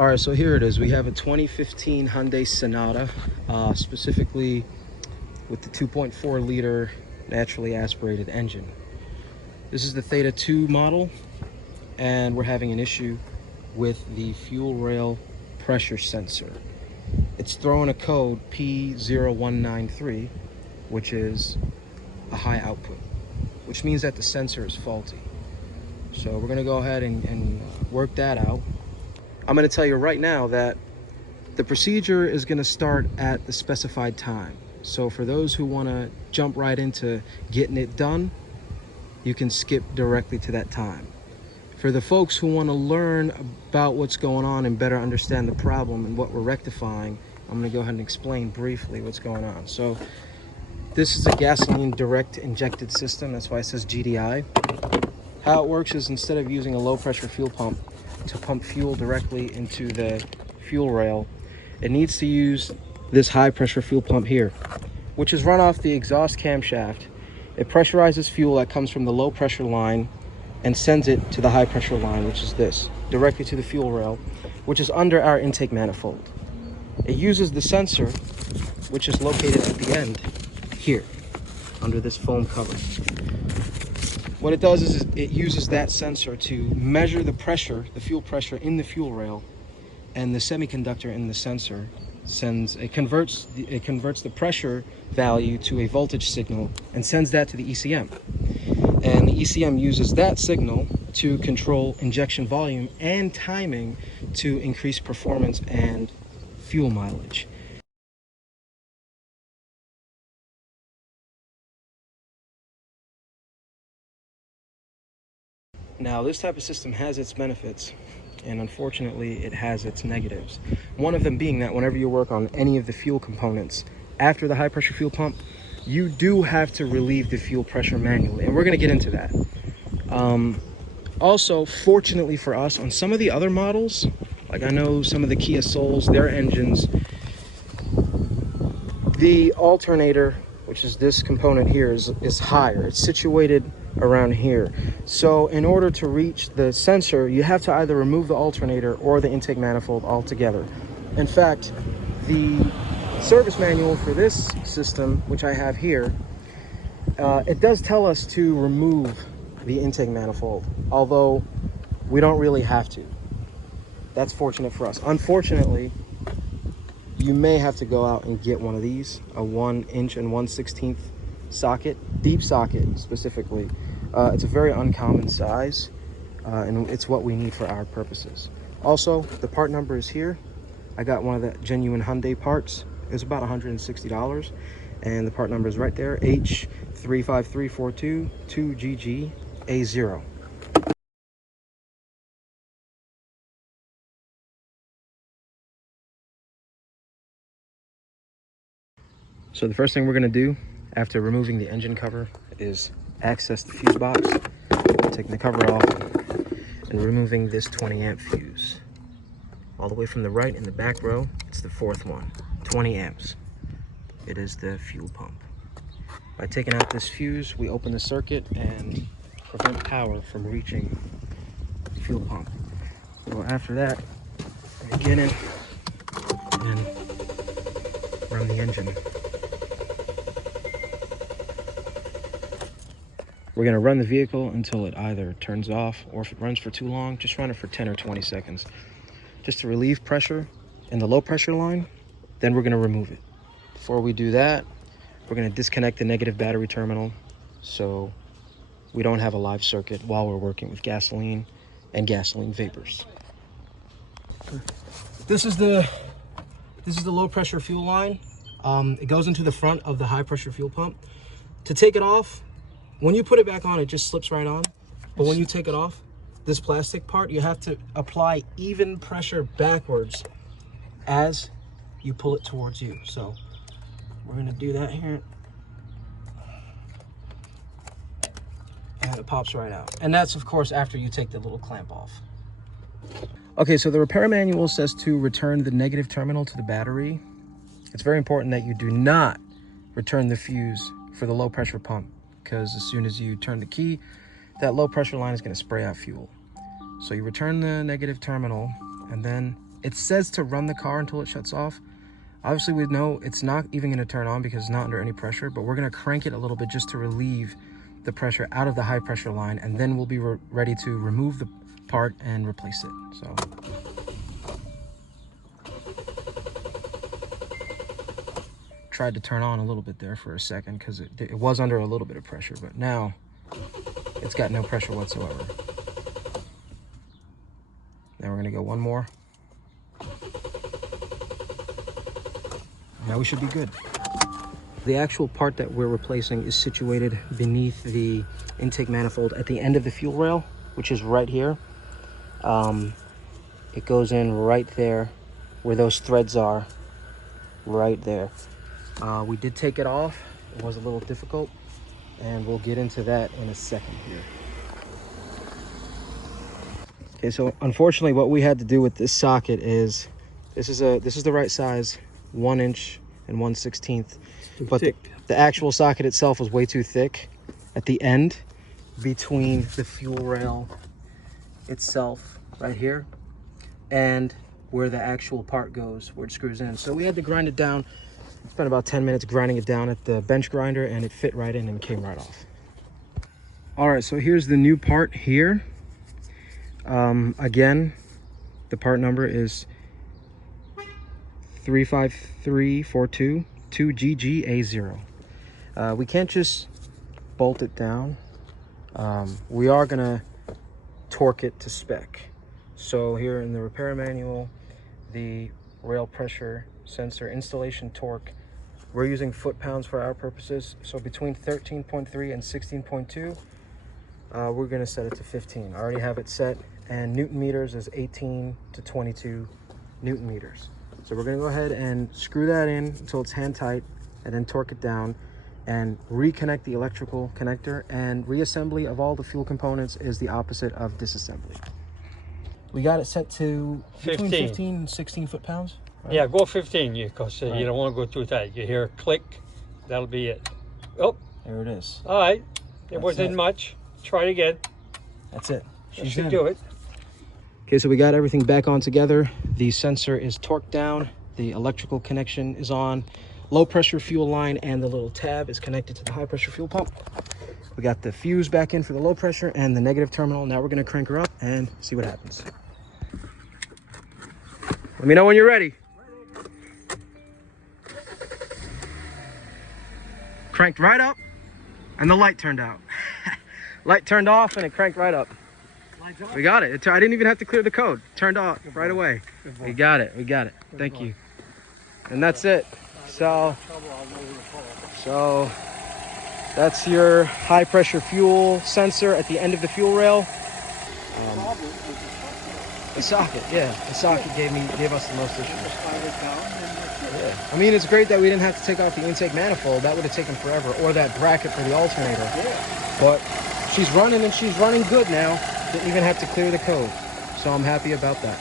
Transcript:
All right, so here it is. We have a 2015 Hyundai Sonata, specifically with the 2.4 liter naturally aspirated engine. This is the THETA 2 model, and we're having an issue with the fuel rail pressure sensor. It's throwing a code P0193, which is a high output, which means that the sensor is faulty. So we're gonna go ahead and work that out. I'm going to tell you right now that the procedure is going to start at the specified time. So for those who want to jump right into getting it done, you can skip directly to that time. For the folks who want to learn about what's going on and better understand the problem and what we're rectifying, I'm going to go ahead and explain briefly what's going on. So this is a gasoline direct injected system. That's why it says GDI. How it works is, instead of using a low pressure fuel pump to pump fuel directly into the fuel rail, it needs to use this high pressure fuel pump here, which is run off the exhaust camshaft. It pressurizes fuel that comes from the low pressure line and sends it to the high pressure line, which is this, directly to the fuel rail, which is under our intake manifold. It uses the sensor, which is located at the end here, under this foam cover. What it does is it uses that sensor to measure the pressure, the fuel pressure in the fuel rail, and the semiconductor in the sensor converts the pressure value to a voltage signal and sends that to the ECM. And the ECM uses that signal to control injection volume and timing to increase performance and fuel mileage. Now, this type of system has its benefits, and unfortunately it has its negatives. One of them being that whenever you work on any of the fuel components after the high pressure fuel pump, you do have to relieve the fuel pressure manually, and we're going to get into that. Also, fortunately for us, on some of the other models, like I know some of the Kia Souls, their engines, the alternator, which is this component here, is higher. It's situated around here. So in order to reach the sensor, you have to either remove the alternator or the intake manifold altogether. In fact, the service manual for this system, which I have here, it does tell us to remove the intake manifold, although we don't really have to. That's fortunate for us. Unfortunately, you may have to go out and get one of these, a 1 inch and 1/16 socket, deep socket specifically. It's a very uncommon size, and it's what we need for our purposes. Also, the part number is here. I got one of the genuine Hyundai parts. It's about $160, and the part number is right there, H35342-2GGA0. So the first thing we're going to do after removing the engine cover is access the fuse box, taking the cover off and removing this 20 amp fuse. All the way from the right in the back row, it's the fourth one, 20 amps. It is the fuel pump. By taking out this fuse, we open the circuit and prevent power from reaching the fuel pump. So after that, we get in and run the engine. We're going to run the vehicle until it either turns off, or if it runs for too long, just run it for 10 or 20 seconds. Just to relieve pressure in the low pressure line, then we're going to remove it. Before we do that, we're going to disconnect the negative battery terminal so we don't have a live circuit while we're working with gasoline and gasoline vapors. This is the low pressure fuel line. It goes into the front of the high pressure fuel pump. To take it off, when you put it back on, it just slips right on. But when you take it off, this plastic part, you have to apply even pressure backwards as you pull it towards you. So we're going to do that here. And it pops right out. And that's, of course, after you take the little clamp off. Okay, so the repair manual says to return the negative terminal to the battery. It's very important that you do not return the fuse for the low pressure pump, because as soon as you turn the key, that low pressure line is going to spray out fuel. So you return the negative terminal and then It says to run the car until it shuts off. Obviously, we know it's not even going to turn on because it's not under any pressure, but we're going to crank it a little bit just to relieve the pressure out of the high pressure line, and then we'll be ready to remove the part and replace it. So tried to turn on a little bit there for a second because it was under a little bit of pressure, but now it's got no pressure whatsoever. Now we're going to go one more. Now we should be good. The actual part that we're replacing is situated beneath the intake manifold at the end of the fuel rail, which is right here. It goes in right there where those threads are, right there. We did take it off. It was a little difficult, and we'll get into that in a second here. Okay, so unfortunately what we had to do with this socket is, this is the right size, 1 inch and 1/16, but the actual socket itself was way too thick at the end between the fuel rail itself right here and where the actual part goes, where it screws in. So we had to grind it down. Spent about 10 minutes grinding it down at the bench grinder, and it fit right in and came right off. All right, so here's the new part here. Again, the part number is 35342 2GGA0. We can't just bolt it down. We are gonna torque it to spec. So here in the repair manual, the rail pressure sensor installation torque, we're using foot-pounds for our purposes. So between 13.3 and 16.2, we're gonna set it to 15. I already have it set, and Newton meters is 18 to 22 Newton meters. So we're gonna go ahead and screw that in until it's hand tight, and then torque it down and reconnect the electrical connector. And reassembly of all the fuel components is the opposite of disassembly. We got it set to between 15 and 16 foot-pounds. Right? Yeah, go 15, because you don't want to go too tight. You hear a click, that'll be it. Oh, there it is. All right, it wasn't much. Try it again. That's it. That should do it. Okay, so we got everything back on together. The sensor is torqued down. The electrical connection is on. Low pressure fuel line and the little tab is connected to the high pressure fuel pump. We got the fuse back in for the low pressure and the negative terminal. Now we're gonna crank her up and see what happens. Let me know when you're ready. Cranked right up and the light turned out. Light turned off and it cranked right up. We got it. I didn't even have to clear the code. Turned off right away. We got it. We got it. Thank you. And that's it. So that's your high pressure fuel sensor at the end of the fuel rail. The socket, yeah. The socket gave us the most issues. Yeah. I mean, it's great that we didn't have to take off the intake manifold. That would have taken forever. Or that bracket for the alternator. But she's running, and she's running good now. Didn't even have to clear the code. So I'm happy about that.